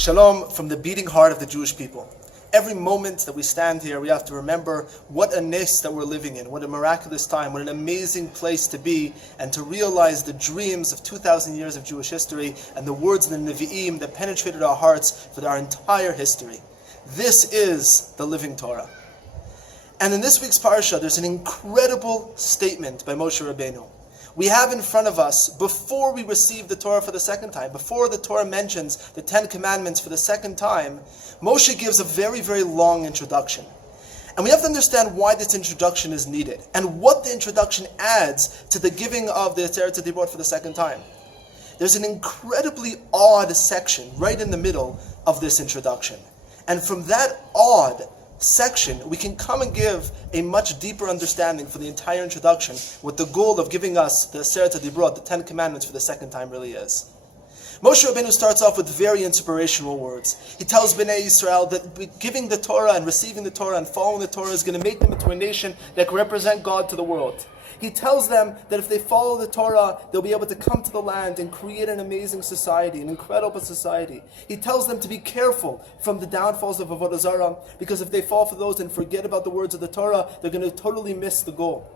Shalom from the beating heart of the Jewish people. Every moment that we stand here, we have to remember what a nes that we're living in, what a miraculous time, what an amazing place to be, and to realize the dreams of 2,000 years of Jewish history and the words in the Nevi'im that penetrated our hearts for our entire history. This is the living Torah. And in this week's Parsha, there's an incredible statement by Moshe Rabbeinu. We have in front of us, before we receive the Torah for the second time, before the Torah mentions the 10 Commandments for the second time, Moshe gives a very, very long introduction. And we have to understand why this introduction is needed, and what the introduction adds to the giving of the Torah to Deborah for the second time. There's an incredibly odd section right in the middle of this introduction. And from that odd section, we can come and give a much deeper understanding for the entire introduction, what the goal of giving us the Aseret HaDibrot, the 10 Commandments for the second time really is. Moshe Rabbeinu starts off with very inspirational words. He tells Bnei Yisrael that giving the Torah and receiving the Torah and following the Torah is going to make them into a nation that can represent God to the world. He tells them that if they follow the Torah, they'll be able to come to the land and create an amazing society, an incredible society. He tells them to be careful from the downfalls of Avodah Zarah, because if they fall for those and forget about the words of the Torah, they're going to totally miss the goal.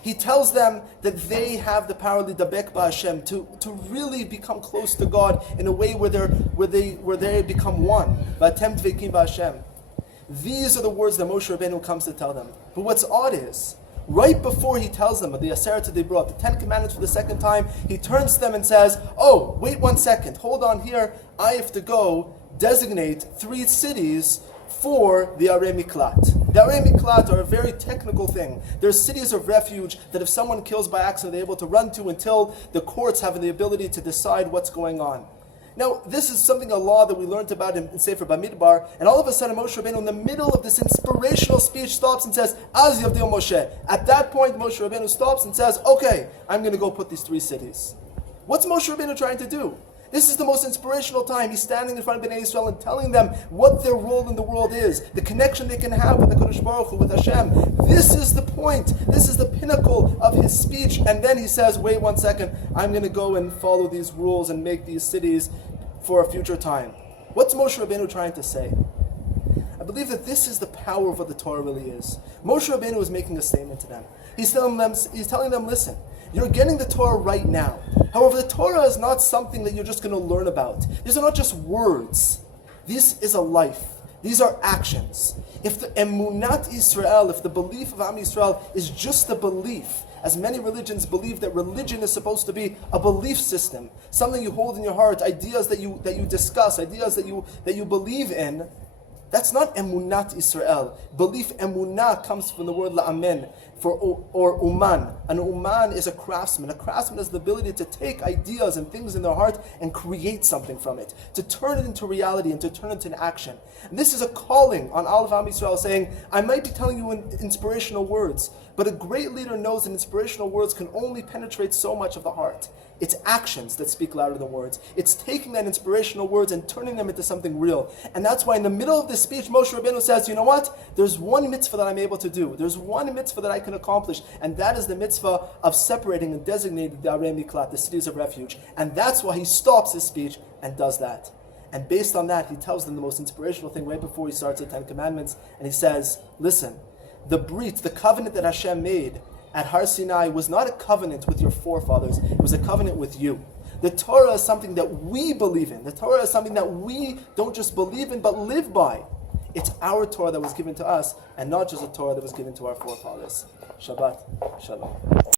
He tells them that they have the power lidabek ba'Hashem, to really become close to God in a way where they become one. V'atem dvekim ba'Hashem. These are the words that Moshe Rabbeinu comes to tell them. But what's odd is, right before he tells them of the Aseret HaDibrot, the 10 Commandments for the second time, he turns to them and says, "Oh, wait 1 second, hold on here, I have to go designate 3 cities for the Arei Miklat." The Arei Miklat are a very technical thing. They're cities of refuge that if someone kills by accident, they're able to run to until the courts have the ability to decide what's going on. Now, this is something, a law that we learned about in Sefer Bamidbar, and all of a sudden Moshe Rabbeinu, in the middle of this inspirational speech, stops and says, "Az Yavdil Moshe." At that point, Moshe Rabbeinu stops and says, "Okay, I'm going to go put these 3 cities." What's Moshe Rabbeinu trying to do? This is the most inspirational time. He's standing in front of Bnei Yisrael and telling them what their role in the world is, the connection they can have with the Kodesh Baruch Hu, with Hashem. This is the point. This is the pinnacle of his speech. And then he says, "Wait 1 second, I'm going to go and follow these rules and make these cities for a future time." What's Moshe Rabbeinu trying to say? I believe that this is the power of what the Torah really is. Moshe Rabbeinu is making a statement to them. He's telling them, listen, you're getting the Torah right now. However, the Torah is not something that you're just going to learn about. These are not just words. This is a life. These are actions. If the emunat Israel, if the belief of Am Yisrael is just a belief, as many religions believe that religion is supposed to be a belief system, something you hold in your heart, ideas that you discuss, ideas that you believe in, that's not emunat Israel. Belief, emunah, comes from the word la'amen, or uman. An uman is a craftsman. A craftsman has the ability to take ideas and things in their heart and create something from it, to turn it into reality and to turn it into action. And this is a calling on all of Am Yisrael, saying, I might be telling you inspirational words, but a great leader knows that inspirational words can only penetrate so much of the heart. It's actions that speak louder than words. It's taking that inspirational words and turning them into something real. And that's why in the middle of this speech, Moshe Rabbeinu says, you know what? There's one mitzvah that I'm able to do. There's one mitzvah that I can accomplish. And that is the mitzvah of separating and designating the Arei Miklat, the cities of refuge. And that's why he stops his speech and does that. And based on that, he tells them the most inspirational thing right before he starts the 10 Commandments. And he says, listen, the brit, the covenant that Hashem made at Har Sinai was not a covenant with your forefathers. It was a covenant with you. The Torah is something that we believe in. The Torah is something that we don't just believe in, but live by. It's our Torah that was given to us, and not just a Torah that was given to our forefathers. Shabbat Shalom.